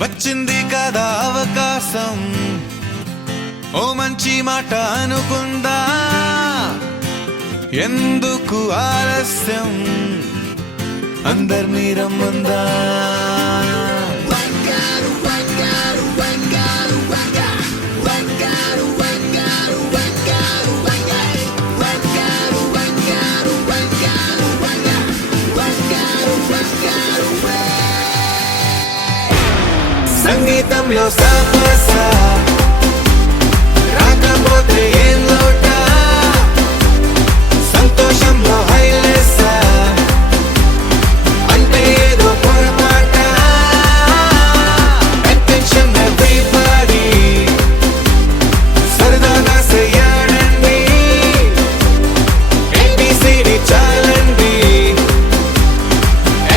వచ్చింది కదా అవకాశం, ఓ మంచి మాట అనుకుందా, ఎందుకు ఆలస్యం, అందర్నీ రమ్మందా. సంగీతంలో సాపస రాకపోతే ఏం లోట, సంతోషంలో హైలెస్ అంటే ఏదో పొరపాట. అటెన్షన్ ఎవ్రీబడీ సరదాగా చెయ్యాలండి, ABCD చాలండి,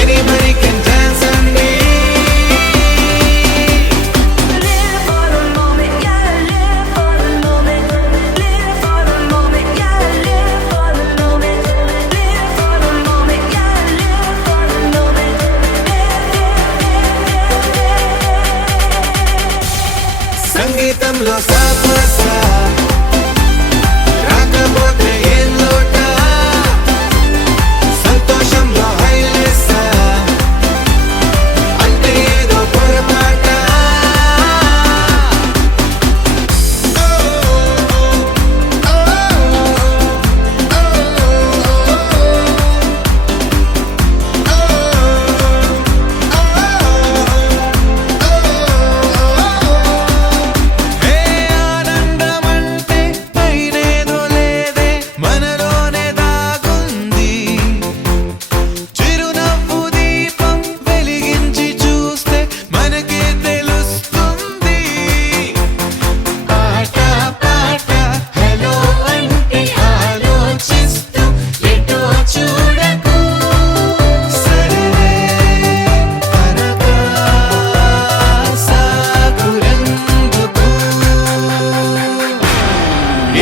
ఎనీబడీ కెన్ డాన్స్ అండి. సంగీతంలో సాపస రాకపోతే ఏం లోట, సంతోషంలో హైలెస్ అంటే ఏదో పొరపాట.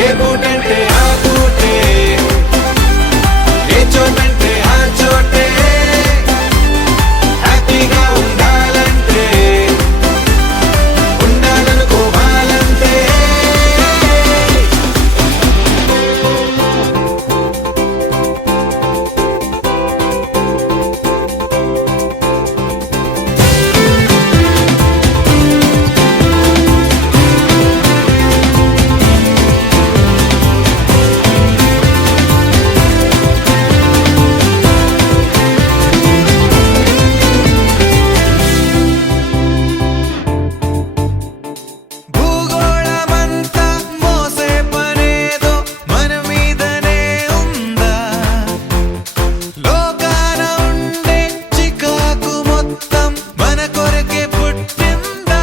ఏ బూటంటే ఆ బూటే, ఏ చోటంటే ఆ చోటే, హ్యాపీగా ఉండాలంటే ఉండాలనుకోవాలంటే. భూగోళమంతా మోసే పనేదో మన మీదనే ఉందా, లోకాన ఉండే చికాకు మొత్తం మన కొరకే పుట్టిందా,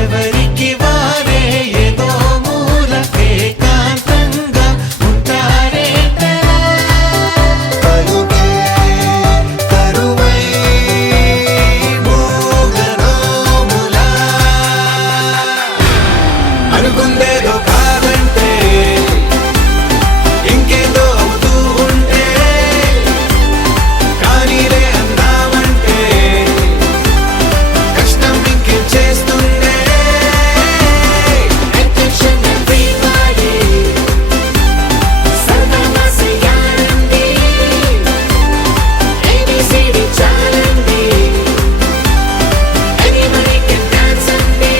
ఎవరికి వారే ఏదో మూలకే ఏకాంతంగా ఉంటారేటలా, పలుకే కరువై మూగనోములా. అనుకుందేదో కాదంటే ఇంకేదో అవుతూ ఉంటే, కానీలే అందామంటే కష్టం ఇంకేం చేస్తుందే. అటెన్షన్ ఎవ్రీబడీ సరదాగా చెయ్యాలండి, ABCD చాలండి, ఎనీబడీ కెన్ డాన్స్ అండి.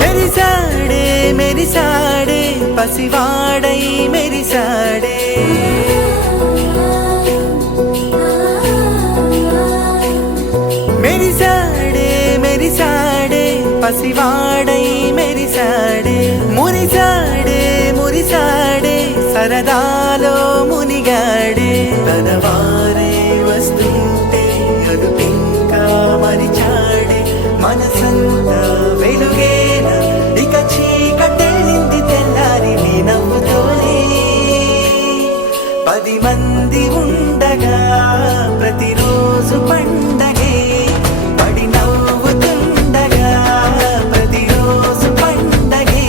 మెరిసాడే మెరిసాడే పసివాడై మెరిసాడే, మెరిసాడే మెరిసాడే పసివాడై మెరిసాడే, మురిసాడే మురిసాడే సరదాలో ముని తన వారే వస్తుంటే అదుపింకా మరిచాడే మనసంతా వెలుగేన ఇక చీకటెళ్ళింది తెల్లారి నీ నవ్వుతోనే 10 మంది ఉండగా ప్రతిరోజు పండగే పడి నవ్వుతుండగా ప్రతిరోజు పండగే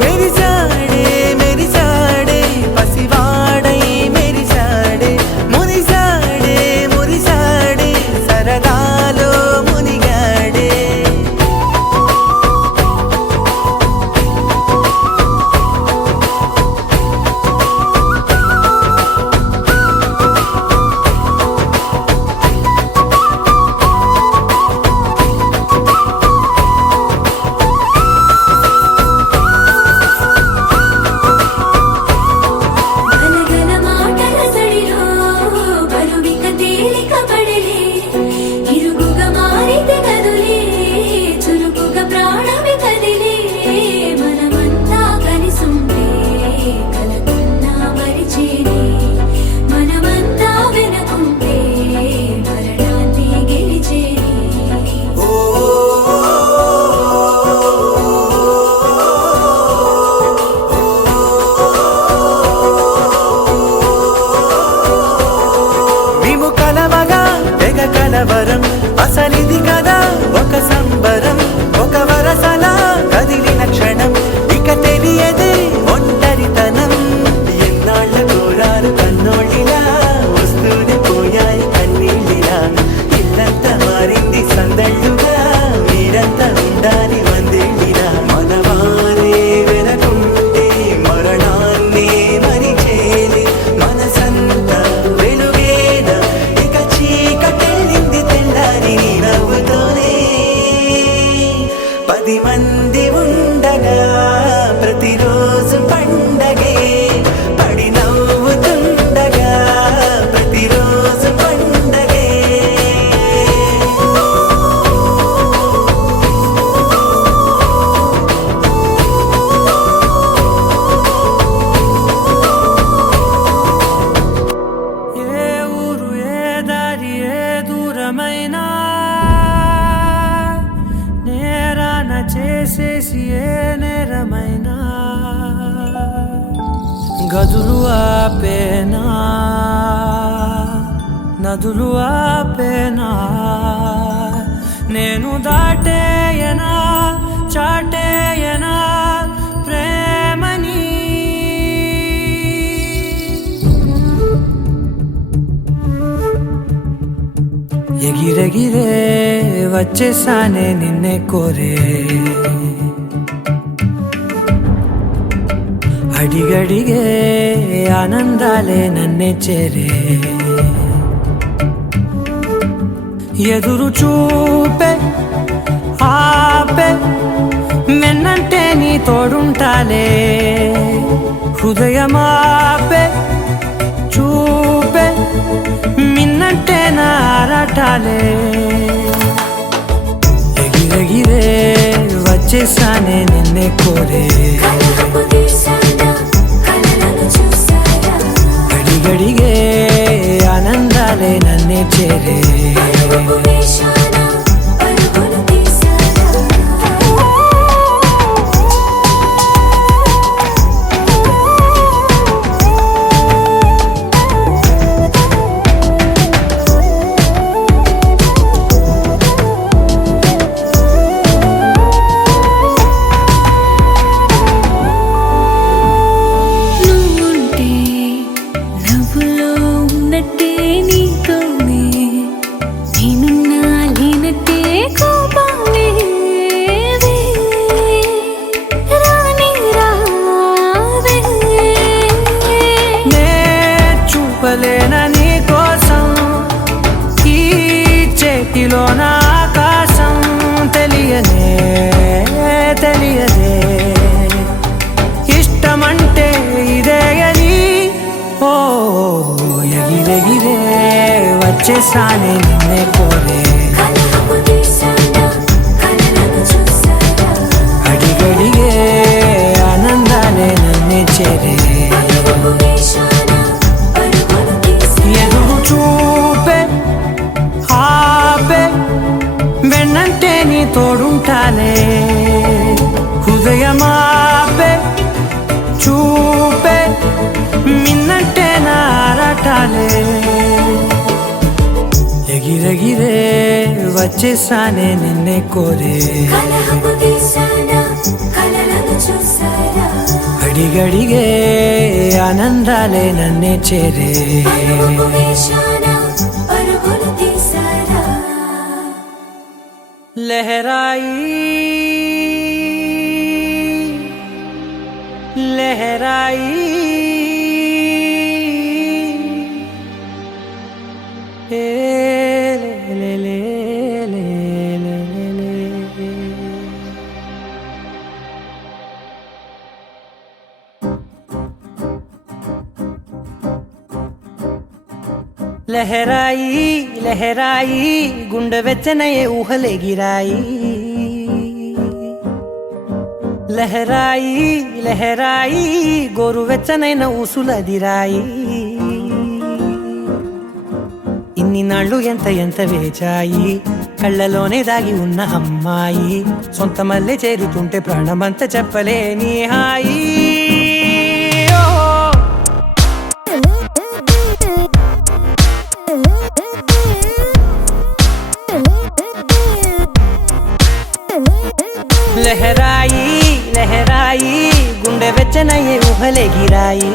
మెరిసాడే మెరిసాడే పసివాడై మెరిసాడే మురిసాడే మురిసాడే సరదాలో మునిగాడే గలగల మాటల సడిలో బరువిక తేలిక పడలే ఇరుగుగా మారితే కదులే చురుకుగా ప్రాణమి కదిలే మనమంతా కలిసుంటే కలకున్నా మరిచేనే మనమంతా వెనకుంటే మరణాన్ని గెలిచేనే మేము కలవగా తెగ కలవరం అసలిది కదా ఒక సంబరం ఒక వరసలా కదిలిన క్షణం ఇక తెలియదే ఒంటరితనం ఎన్నాళ్ళ కోరారు కన్నోళ్ళిలా వస్తూనే పోయాయి కన్నీళ్ళిలా ఇల్లంతా మారింది సందళ్ళుగా మీరంతా ఉండాలి వందేళ్ళిలా మనవారే వెనకుంటే మరణాన్ని మరిచేలి మనసంతా వెలుగేన ఇక చీకటెళ్ళింది తెల్లారి నీ నవ్వుతోనే 10 మంది ఉండగా ప్రతిరోజు పండగే పడి నవ్వుతుండగా ప్రతిరోజు పండగే ఏ ఊరు ఏ దారి ఏ దూరమైనా నేరాన చేసేసి ఏ నేరమైనా గదులు ఆపేనా నదులు ఆపేనా నేను దాటేయనా చాటేయనా ప్రేమని ఎగిరెగిరే వచ్చేసానే నిన్నే కోరే అడిగడిగే ఆనందాలే నన్నే చేరే ఎదురు చూపే ఆపే మెన్నంటే నీ తోడుంటాలే హృదయమాపే చూపే మిన్నంటే నారాటాలే ఎగిరెగిరే వచ్చేసానే నిన్నే కోరే కలహపు తీసానా కలలను చూసారా అడిగడిగే ఆనందాలే నన్నే చేరే పరుగు వేశానా పరుగులు తీసారా నువ్వుంటే నవ్వులో ఉన్నట్టే నీతోనే నేనున్నా లేనట్టే కోపాలే రాని రావే నే చూపలేన నీ కోసం ఈ చేతిలో నా ఆకాశం తెలియదే తెలియదే ఇష్టమంటే ఇదే అని ఓ ఎగిరెగిరే వచ్చేసానే నిన్నే కోరే కలహపు చేరే వేషాన పరుగులు తీసే ఎదురు చూపే ఆపే వెన్నంటే నీ తోడుంటాలే హృదయమాపే చూపే మిన్నంటే నారాటాలే ఎగిరెగిరే వచ్చేసానే నిన్నే కోరే కలహము తీసానా కలలను చూసారా గడిగడిగే ఆనందాలే నన్నే చేరే వేషాన పరుగులు తీసారా లహరాయి లహరాయి ఏ లే లే లే లే లే లే. లహరాయి లహరాయి గుండె వెచ్చనయే ఊహలెగిరాయి లహరాయి లహరాయి గోరు వెచ్చనైన ఊసులదిరాయి ఇన్ని నాళ్ళు ఎంత ఎంత వేచాయి కళ్ళలోనే దాగి ఉన్న అమ్మాయి సొంత మల్లె చేరుతుంటే ప్రాణమంత చెప్పలేని హాయి ఓ లహరాయి లహరాయి గుండె వెచ్చనయ్యే ఊహలెగిరాయి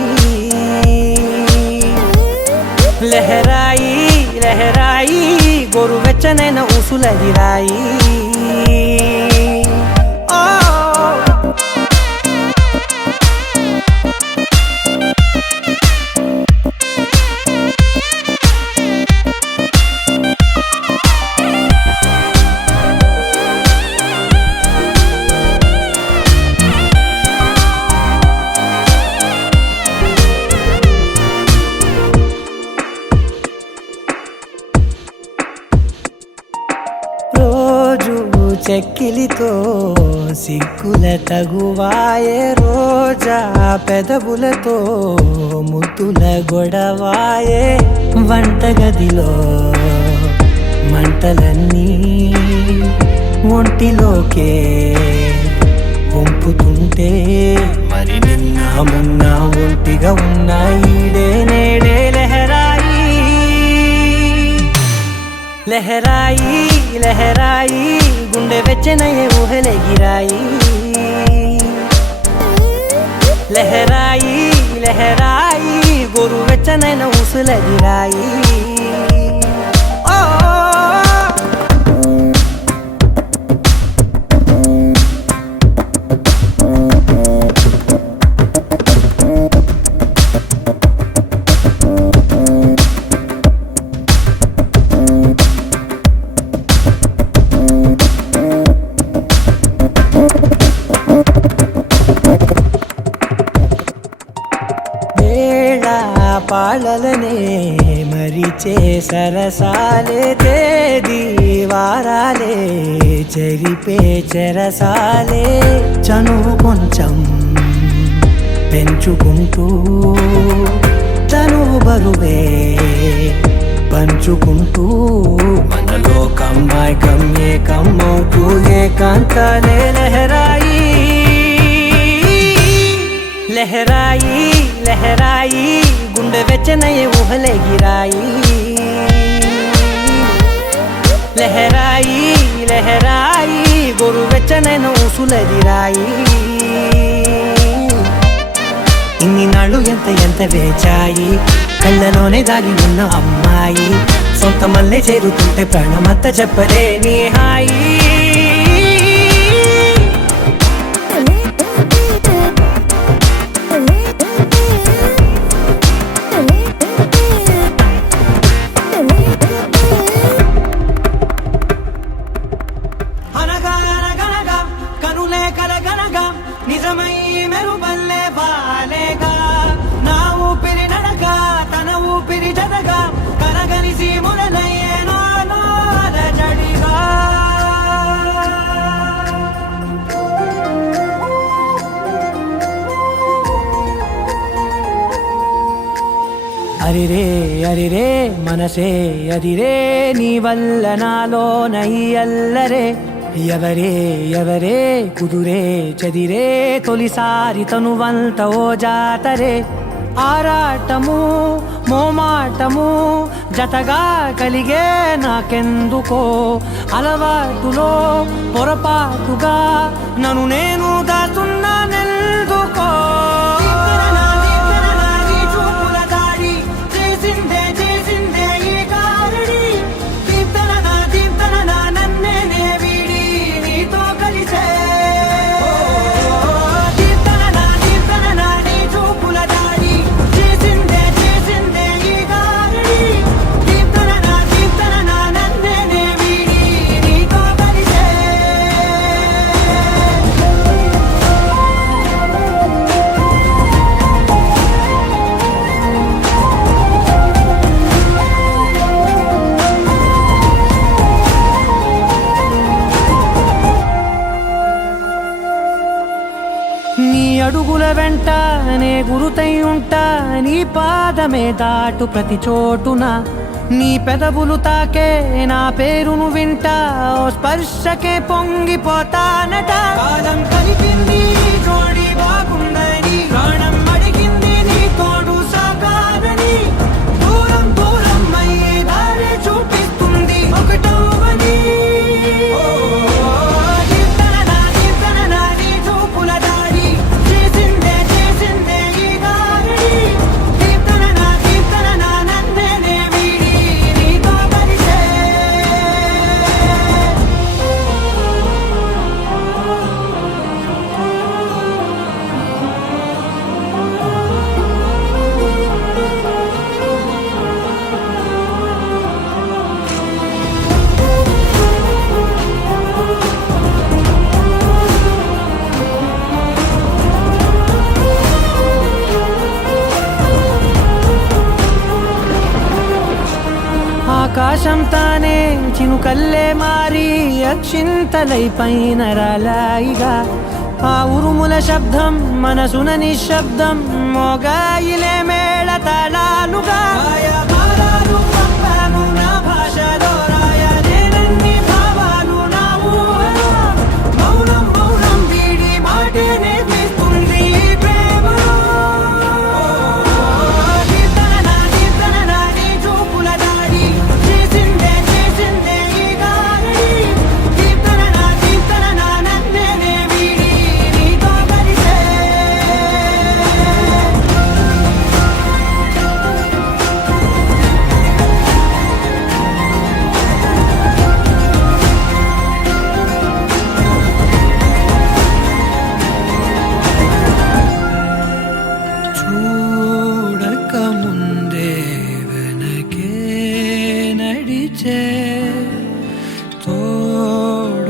లహరాయి లహరాయి గోరు వెచ్చనైన ఊసులదిరాయి ఓ రోజు చెక్కిలితో సిగ్గుల తగువాయే రోజా పెదవులతో ముద్దుల గొడవాయే వంటగదిలో మంటలన్నీ ఒంటిలోకే వంపుతుంటే మరి నిన్న మొన్న ఒంటిగా ఉన్న ఈడే నేడే లహరాయి లహరాయి లహరాయి గుండె వెచ్చనయ్యే ఊహలెగిరాయి లహరాయి లహరాయి గోరు వెచ్చనైన ఊసులదిరాయి ఓ పాలలనే మరిచే సరసాలే తేదీ వారాలే చెరిపే చెరసాలే చనువు కొంచెం పెంచుకుంటూ తనువు బరువే పంచుకుంటూ మనలో కమ్మాయి కమ్మే కమ్మవుతూ ఏకాంతాలే లహరాయి లహరాయి లహరాయి గుండె వెచ్చనయ్యే ఊహలెగిరాయి లహరాయి లహరాయి గోరు వెచ్చనైన ఊసులదిరాయి ఇన్ని నాళ్ళు ఎంత ఎంత వేచాయి కళ్ళలోనే దాగి ఉన్న అమ్మాయి సొంత మల్లె చేరుతుంటే ప్రాణమంత చెప్పలేని హాయి నిజమై మెరుపల్లే బాలేగా నా ఊపిరి నడక తన ఊపిరి జతగా కనగలిసి మురలయ్యే నాలో అలజడిగా అరిరే అరిరే మనసే అదిరే నీ వల్ల నాలోన ఈ అల్లరే ఎవరే ఎవరే కుదురే చదిరే తొలిసారి తనువంత ఓ జాతరే ఆరాటము మోమాటము జతగా కలిగే నాకెందుకో అలవాటులో పొరపాటుగా నన్ను నేను దాచున్నానెందుకో నీ అడుగుల వెంట నే గురుతై ఉంటా నీ పాదమే దాటు ప్రతి చోటున నీ పెదవులు తాకే నా పేరును వింటా ఓ స్పర్శకే పొంగిపోతానట కాలం కలిపింది జోడి బాగుందని ప్రాణం అడిగింది నీ తోడు సాగాలని దూరం దూరం అయ్యి దారి చూపిస్తుంది ఒకటవని ఆకాశం తానే చినుకల్లే మారి అక్షింతలై పైన రాలాయిగా ఆ ఉరుముల శబ్దం మనసున నిశ్శబ్దం మోగాయిలే మేళ తాళాలుగా నా భాషలో రాయలేనన్ని భావాలు నా ఊహలో మౌనం మౌనం వీడి మాటే నేర్పిస్తుంది ప్రేమలో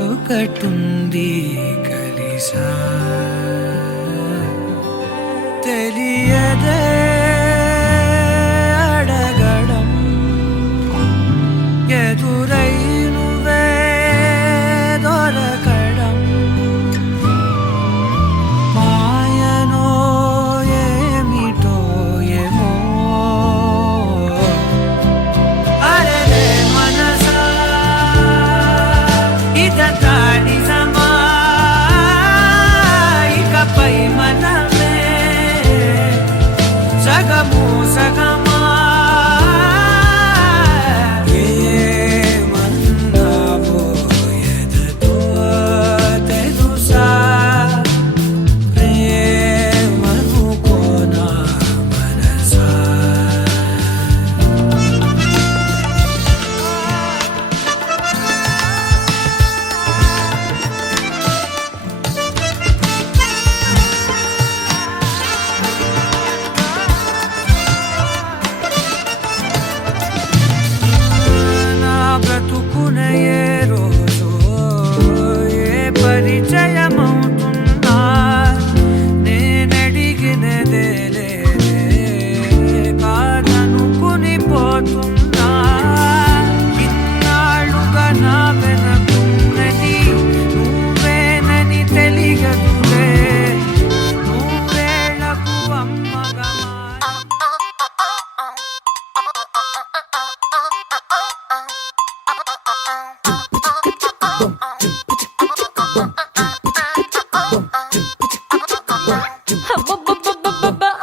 తోడొకటుంది కలిసా తెలియదే అడగడం ఎదురై నువ్వే దొరకడం మాయనో ఏమిటో ఏమో అరే మనసా ఇదంతా నిజమా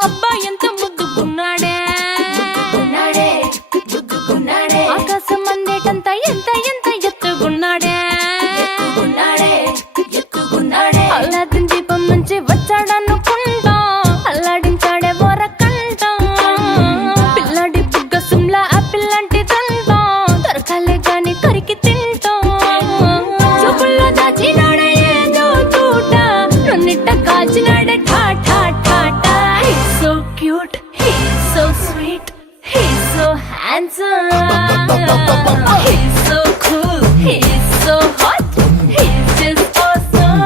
అబ్బా ఎంత ముద్దుకున్నాడే ఆకాశం అందేటంత ఎంత ఎంత ఎత్తుకున్నాడే అల్లాదిన్ దీపం నుంచి వచ్చాడనుకుంటా అల్లాడించాడే వరకంట పిల్లాడి బుగ్గ సిమ్లా ఆపిల్ లాంటి తంటా దొరకాలే గాని కరికి తింటా చూపుల్లో దాచినాడే ఏదో తూట నన్నిట్ట కాచినాడే ఠా ఠా ఠా ఠా He's so cute, he's so sweet, he's so handsome, he's so cool, he's so hot, he's just awesome.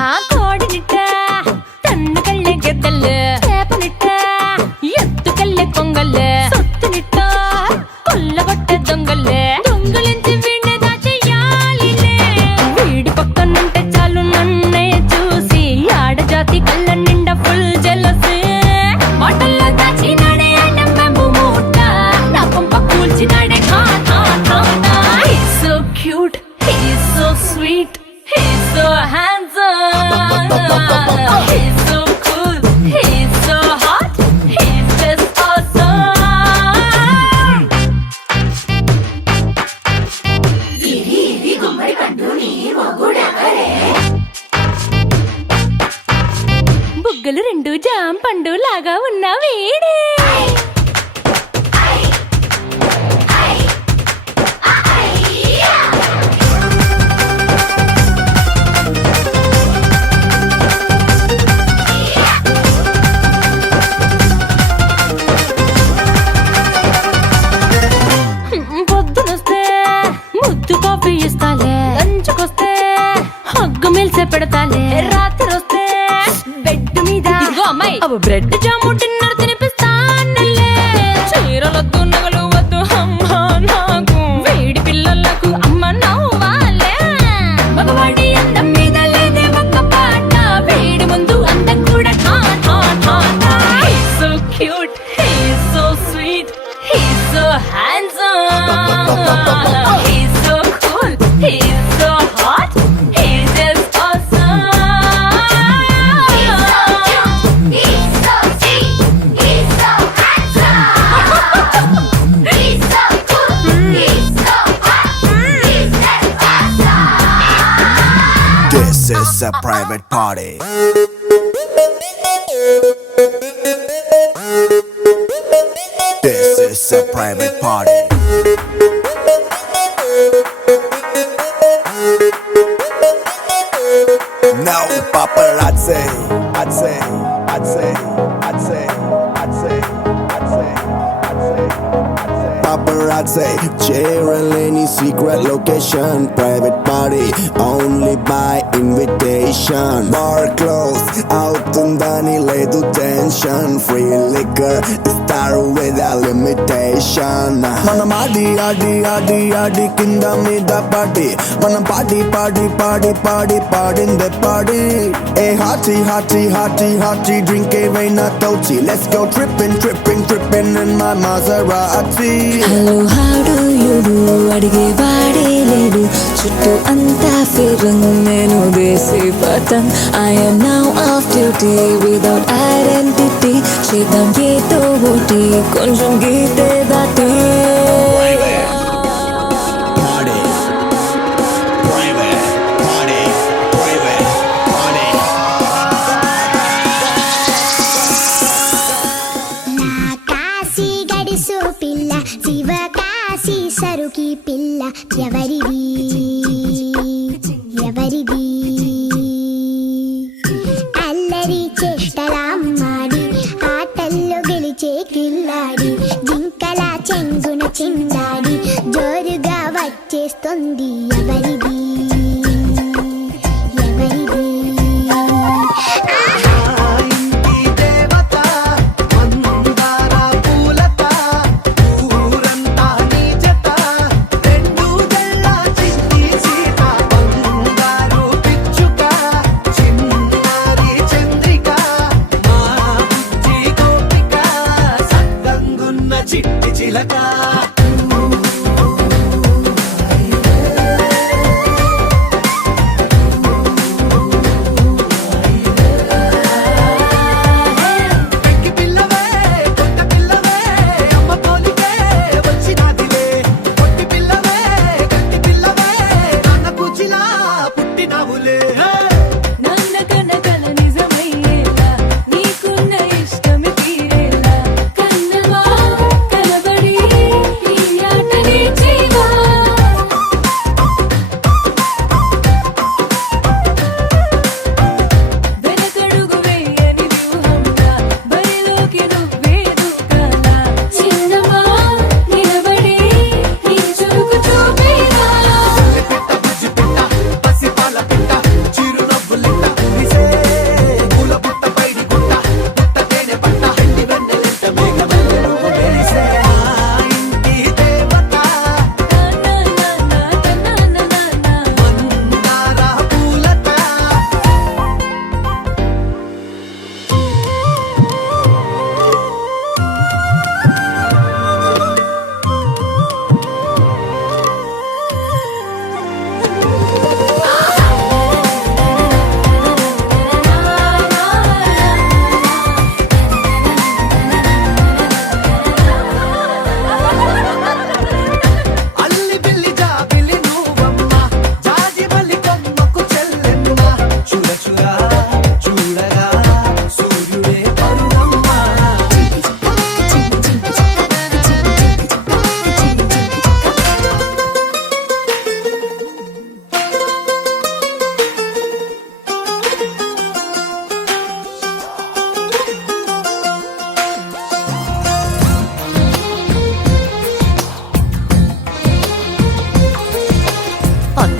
ఆ కోడినిట్ట తన్ను కళ్ళే గెద్దలు చేపనిట్ట ఎత్తు కళ్ళే కొంగల్లే సొత్తునిట్ట కొల్లగొట్టే దొంగల్లే దొంగలించి వీణ్ణి దాచేయాలిలే వీడి పక్కనుంటే చాలు నన్నే చూసి ఆడజాతి కళ్ళ నిండా ఫుల్ జెలసీ మాటల్లో దాచినాడే నంబు మూట నా పంప కూల్చినాడే ఖా ఖా ఖా He's so cute, he's so sweet, he's so handsome, he's so cool, he's so hot, he's just awesome. బుగ్గలు రెండు జాం పండు లాగా ఉన్న వీడే పొద్దునొస్తే ముద్దు కాఫీ ఇస్తాలే లంచ్కొస్తే హగ్గు మిల్సే పెడతాలే రాత్రి వస్తే బెడ్ మీద ఇదిగో అమ్మాయి అవి బ్రెడ్ జాము డిన్నర్ తినిపిస్తానులే చీరలొద్దు నగలు వద్దు అమ్మా నాకు వేడి పిల్లలకు అమ్మ నవ్వాలే మగవాడి అందం మీద లేదే ఒక్క పాట వేడి ముందు అందం కూడా ఠా ఠా ఠా ఠా He's so cute, he's so sweet, he's so handsome, he's so cool, he's so hot, he's just awesome. He's so sweet, he's so handsome, he's so cool, he's so hot, he's just awesome. This is a private party. This is a private party. No paparazzi. I'd say, I'd say, I'd say, I'd say, I'd say, I'd say, I'd say. Paparazzi, cheering any secret location. Private party, only by invitation. Bar closed, out undani ledu tension. Free liquor, start without limitation. Manam adi adi adi adi kinda mida party. Manam party party party party party in the party. Hey hottie hottie hottie hottie, drink a veina toti. Let's go tripping tripping tripping in my Maserati. Hello how do you do అడిగే వాడే లేడు చుట్టూ అంతా ఫిరంగ్ నేను దేశీ పతంగ్ I'm now off duty without identity చేద్దాం ఏదో ఒకటి కొంచెం గీతే దాటి Party. Private party. Private party. నా కాశీ గడిసు పిల్ల శివ కాశీ సరుకి పిల్ల ఎవరిది ఎవరిది అల్లరి చేష్టలా మాడి ఆటల్లో గెలిచే కిల్లాడి జింకల చెంగ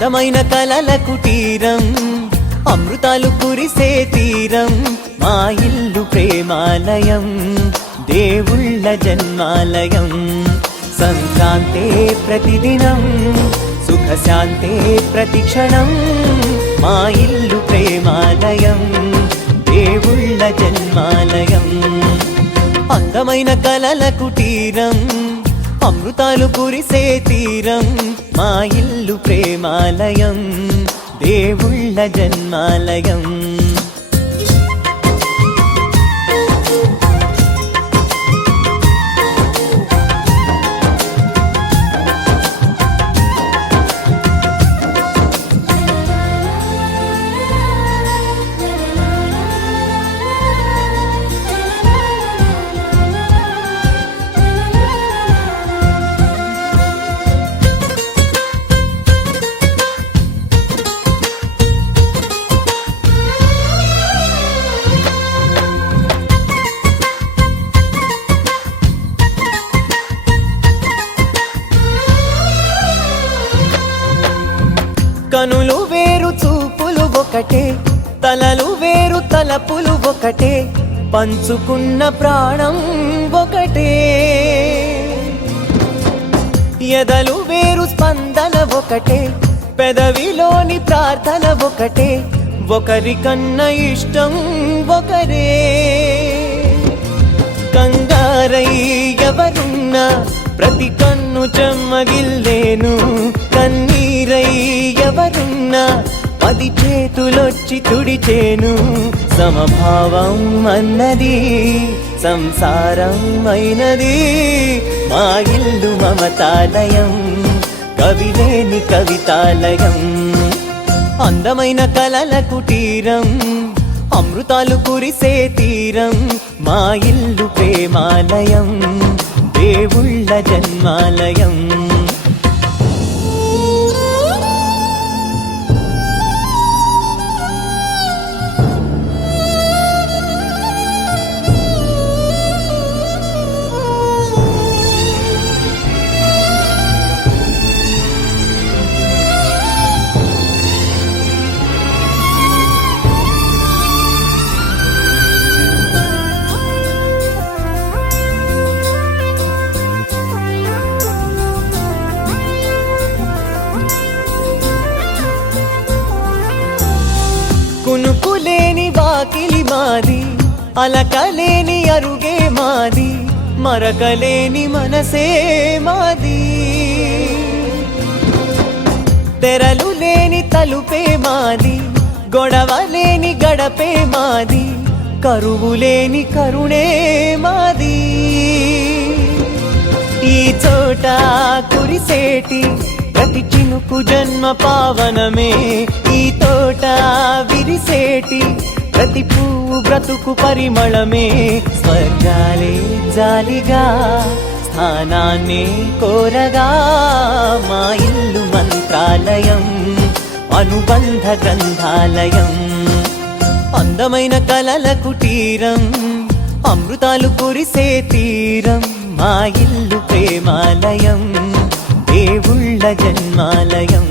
అందమైన కలల కుటీరం అమృతాలు కురిసే తీరం మా ఇల్లు ప్రేమాలయం దేవుళ్ళ జన్మాలయం సంక్రాంతే ప్రతిదినం సుఖశాంతే ప్రతిక్షణం మా ఇల్లు ప్రేమాలయం దేవుళ్ళ జన్మాలయం అందమైన కలల కుటీరం అమృతాలు కురిసే తీరం మా ఇల్లు ప్రేమాలయం దేవుళ్ళ జన్మాలయం కనులు వేరు చూపులు ఒకటే తలలు వేరు తలపులు ఒకటే పంచుకున్న ప్రాణం ఒకటే ఎదలు వేరు స్పందన ఒకటే పెదవిలోని ప్రార్థన ఒకటే ఒకరికన్నా ఇష్టం ఒకరే కంగారై ఎవరున్నా ప్రతి కన్ను చెమ్మగిల్లేను కన్నీరై ఎవరున్నా 10 చేతులొచ్చి తుడిచేను సమభావం అన్నది సంసారం అయినది మా ఇల్లు మమతాలయం కవిలేని కవితాలయం అందమైన కలల కుటీరం అమృతాలు కురిసే తీరం మా ఇల్లు ప్రేమాలయం దేవుళ్ళ జన్మాలయం కునుకులేని వాకిలి మాది అలకలేని అరుగే మాది మరకలేని మనసే మాది తెరలు లేని తలుపే మాది గొడవలేని గడపే మాది కరువులేని కరుణే మాది ఈ చోట కురిసేటి ప్రతి చినుకు జన్మ పావనమే ఈ తోట విరిసేటి ప్రతి పువ్వు బ్రతుకు పరిమళమే స్వర్గాలే జాలిగా స్థానాన్ని కోరగా మా ఇల్లు మంత్రాలయం అనుబంధ గ్రంథాలయం అందమైన కలల కుటీరం అమృతాలు కురిసే తీరం మా ఇల్లు ప్రేమాలయం దేవుళ్ళ జన్మాలయం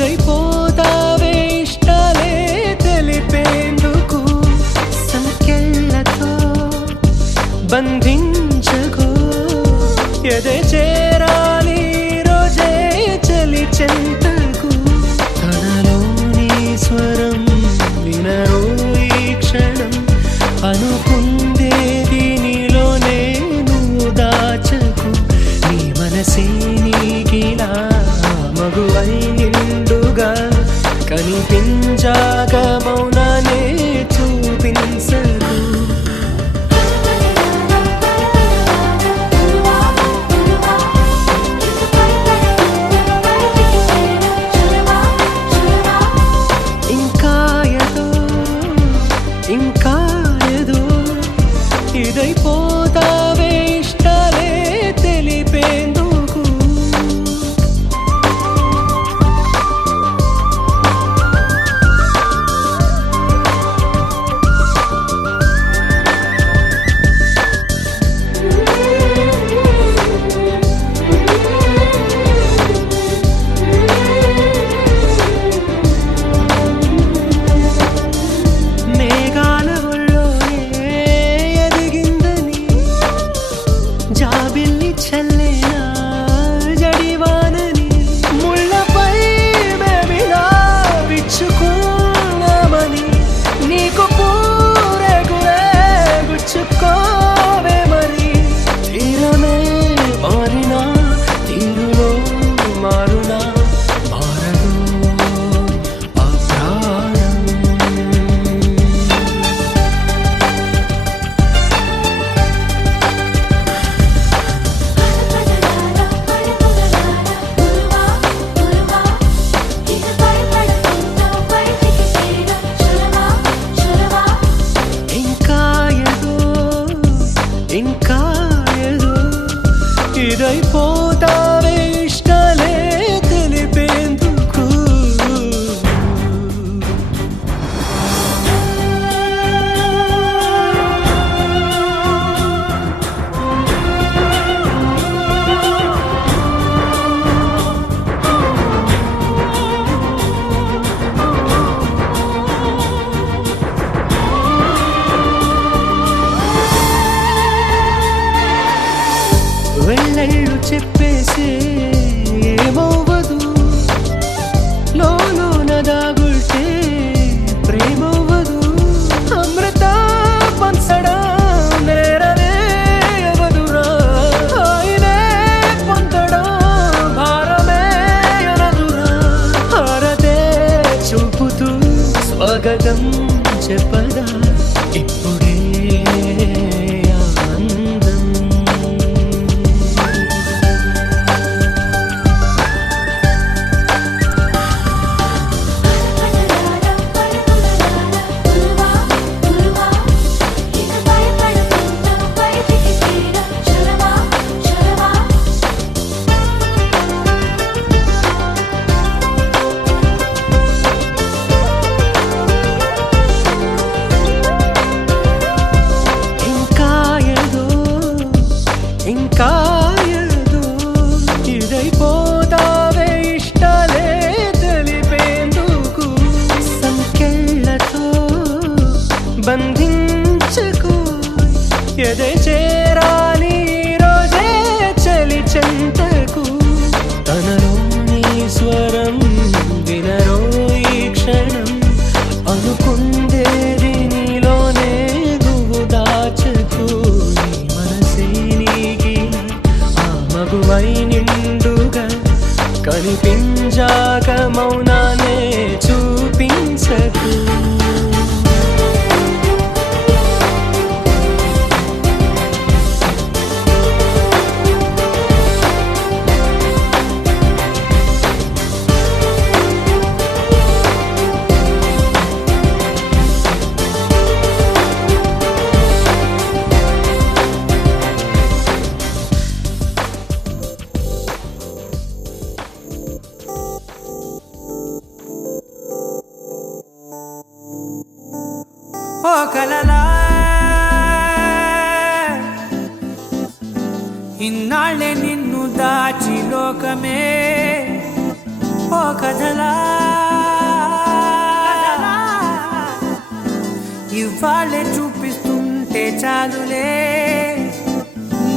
ఇదైపోతావే ఇష్టాలే తెలిపేందుకు సంఖ్యలతో బంధించకు ఎదే చేరాలి రోజే చలి చెంతకు తనలోని స్వరం వినరు ఈ క్షణం అనుకుందేది నీలోనే నువ్వు దాచకు నీ మనసే నీకిలా మగువై నిండుగా కనిపించాక మౌనానే చూపించదు స్వాగతం చెప్పదా ఇప్పుడే ఆనందం. ఇంకా ఏదో ఇదైపోతావే ఇష్టాలే తెలిపేందుకు సంకెళ్ళతో బంధించకు ఎదే చేరాలి రోజే చలి చెంతకు తనలోని స్వరం వినరో ఈ క్షణం అనుకుందేది నీలోనే గువు దాచకు నీ మనసే నీకి ఆ మగువై నిండుగా కనిపించాక మౌనానే చూపించకు. ఓ కలలా ఇన్నాళ్ళే నిన్ను దాచి లోకమే ఓ కథలా ఇవాళ్ళే చూపిస్తుంటే చాలులే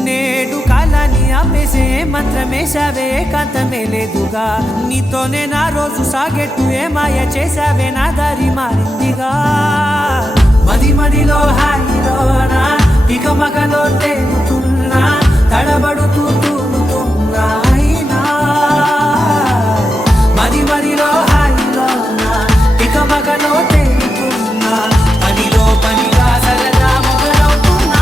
నేడు కాలాన్ని ఆపేసే మంత్రమేశావే కాంతమే లేదుగా నీతోనే నా రోజు సాగెట్టు ఏ మాయ చేశావే నా దారి మారిందిగా మది మదిలో హాయిలోనా ఇక మగలో తేలుతున్నా తడబడుతూ తూలుతున్నా అయినా మది మదిలో హాయిలోనా ఇక మగలో తేలుతున్నా పనిలో పనిగా సరదా మొదలవుతున్నా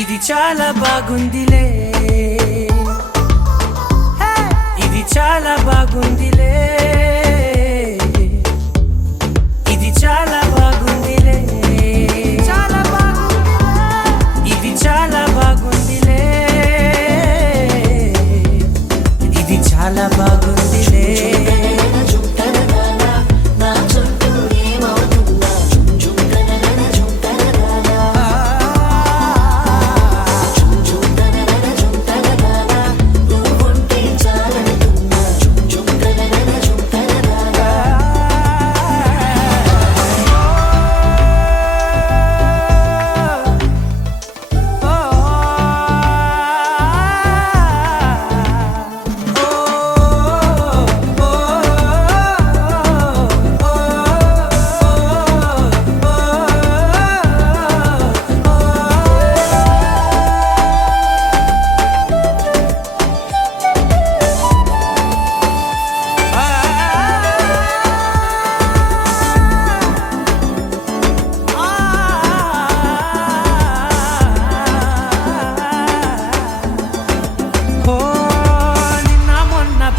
ఇది చాలా బాగుందిలే ఇది చాలా బాగుందిలే ఇది చాలా బాగుందిలే చాలా బాగుంది ఇది చాలా బాగుందిలే ఇది చాలా బాగుందిలే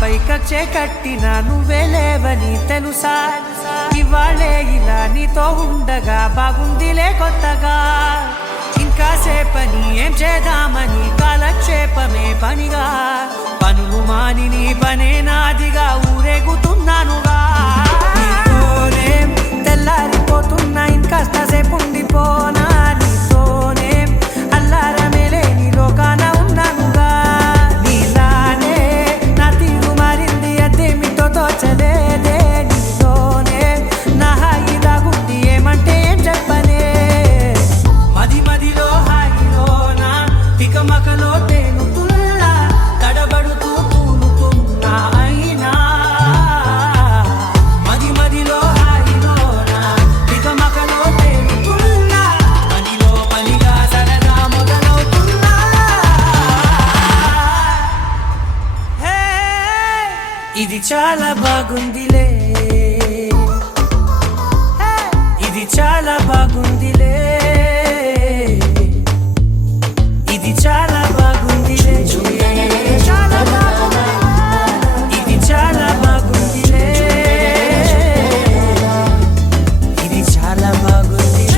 పైకచ్చే కట్టినా నువ్వే లేవని తెలుసా ఇవాళే ఇలా నీతో ఉండగా బాగుందిలే కొత్తగా ఇంకా సేపని ఏం చేద్దామని కాలక్షేపమే పనిగా పనులు మాని నీ పనే నాదిగా ఊరేగుతున్నానుగా నీతోనే తెల్లారిపోతున్నా ఇంకాస్త సేపు ఉండిపోనా నీతోనే అల్లారమే లేని లోకాన ఉన్నానుగా నీలానే నా తీరు మారింది అదేమిటో తోచలేదే నీతోనే నా హాయి దాగుంది ఏమంటే ఏం చెప్పనే మది మదిలో హాయిలోనా తికమకలో తేలుతున్నా తడబడుతూ తూలుతున్నా ఇది చాలా బాగుందిలే, ఇది చాలా బాగుందిలే, ఇది చాలా బాగుందిలే, చాలా బాగుంది, ఇది చాలా బాగుందిలే, ఇది చాలా బాగుందిలే.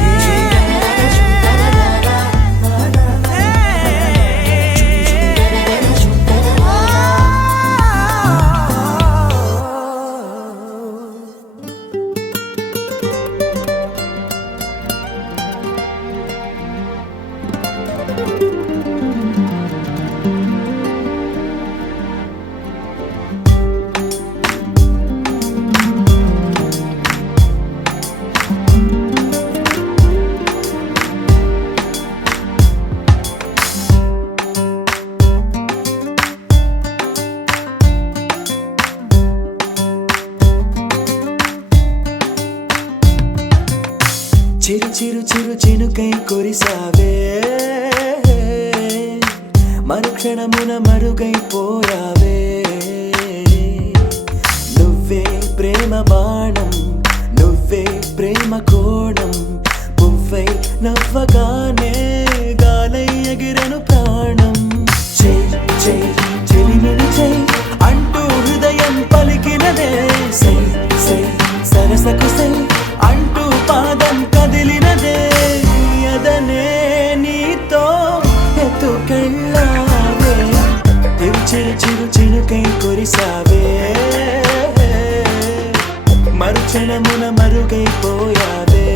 చిరు చిరు చిరు చినుకై కురిసావే, మరుక్షణమున మరుగైపోయావే. నువ్వే ప్రేమ బాణం, నువ్వే ప్రేమ కోణం, పువ్వై నవ్వగానే గాలై ఎగిరెను ప్రాణం. చెయ్ చెయ్ చెలిమిని చెయ్ అంటూ హృదయం పలికినదే, సై సై సరసకు సై అంటూ పాదం కదిలినదే. అదనే నీతో ఎత్తుకెళ్ళావే, చిరు చిరు చినుకై కురిసావే, మరుక్షణమున మరుగైపోయావే.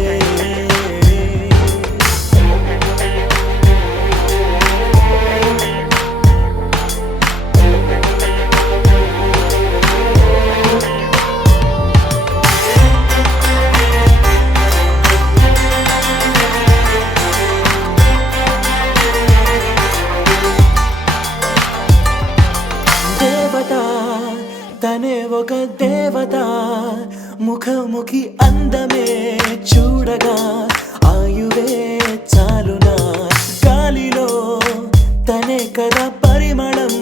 తనే ఒక దేవత, ముఖముఖి అందమే చూడగా ఆయువే చాలునా. గాలిలో తనే కదా పరిమళం,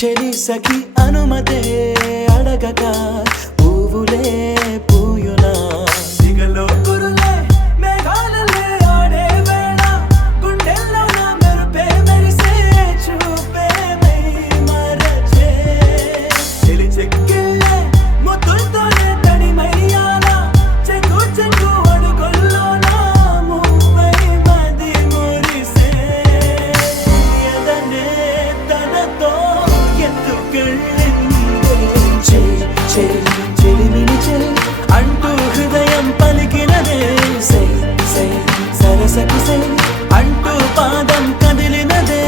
చెలి సఖి అనుమతే అడగక పువ్వులే పూయునా. సిగలో కురులే మేఘాలలే ఆడే వేళ, గుండెల్లో నా మెరుపే మెరిసే చూపే మై మరచే. చెక్కిళ్ళే ముద్దులతోనే తడిమయ్యాల, చెంగు చెంగు అడుగుల్లోన మువ్వై మది మురిసే. ఎదనే తనతో ఎత్తుకెళ్ళిందే, చెయ్ చెయ్ చెలిమిని చెయ్ అంటూ హృదయం పలికినదే. సై సై సరసకు సై అంటూ పాదం కదిలినదే.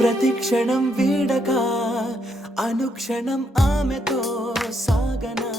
ప్రతిక్షణం వీడక అనుక్షణం ఆమెతో సాగనా.